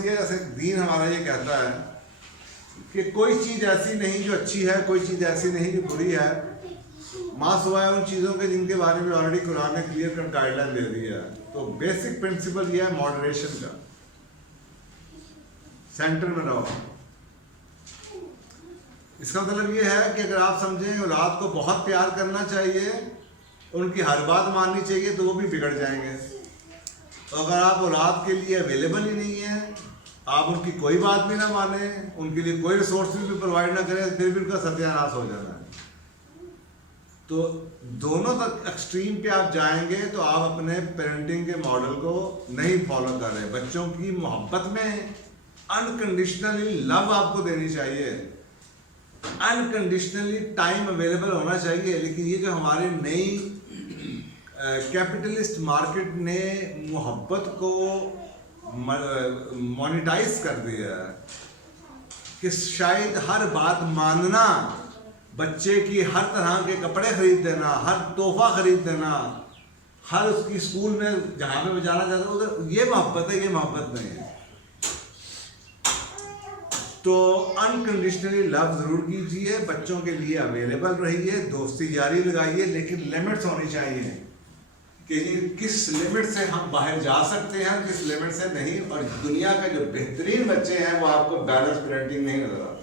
सी है, जैसे दीन हमारा ये कहता है कि कोई चीज़ ऐसी नहीं जो अच्छी है, कोई चीज़ ऐसी नहीं जो बुरी है, माँ सुवाए उन चीज़ों के जिनके बारे में ऑलरेडी कुरान ने क्लियर कट गाइडलाइन दे दी है। तो बेसिक प्रिंसिपल ये है मॉडरेशन का, सेंटर में रहो। इसका मतलब ये है कि अगर आप समझें औलाद को बहुत प्यार करना चाहिए, उनकी हर बात माननी चाहिए, तो वो भी बिगड़ जाएंगे। तो अगर आप औलाद के लिए अवेलेबल ही नहीं है, आप उनकी कोई बात भी ना माने, उनके लिए कोई रिसोर्स भी प्रोवाइड ना करें, फिर भी उनका सत्यानाश हो जाना है। तो दोनों तक एक्सट्रीम पे आप जाएंगे तो आप अपने पेरेंटिंग के मॉडल को नहीं फॉलो कर रहे। बच्चों की मोहब्बत में अनकंडीशनली लव आपको देनी चाहिए, अनकंडीशनली टाइम अवेलेबल होना चाहिए। लेकिन ये जो हमारी नई कैपिटलिस्ट मार्केट ने मोहब्बत को मोनेटाइज कर दिया है कि शायद हर बात मानना, बच्चे की हर तरह के कपड़े खरीद देना, हर तोहफा खरीद देना, हर उसकी स्कूल में जहाँ पे जाना चाहता है उधर, ये मोहब्बत है, ये मोहब्बत नहीं है। तो अनकंडीशनली लव जरूर कीजिए, बच्चों के लिए अवेलेबल रहिए, दोस्ती जारी लगाइए, लेकिन लिमिट्स होनी चाहिए कि किस लिमिट से हम बाहर जा सकते हैं, किस लिमिट से नहीं। और दुनिया के जो बेहतरीन बच्चे हैं वो आपको बैलेंस पेरेंटिंग नहीं नजर आते।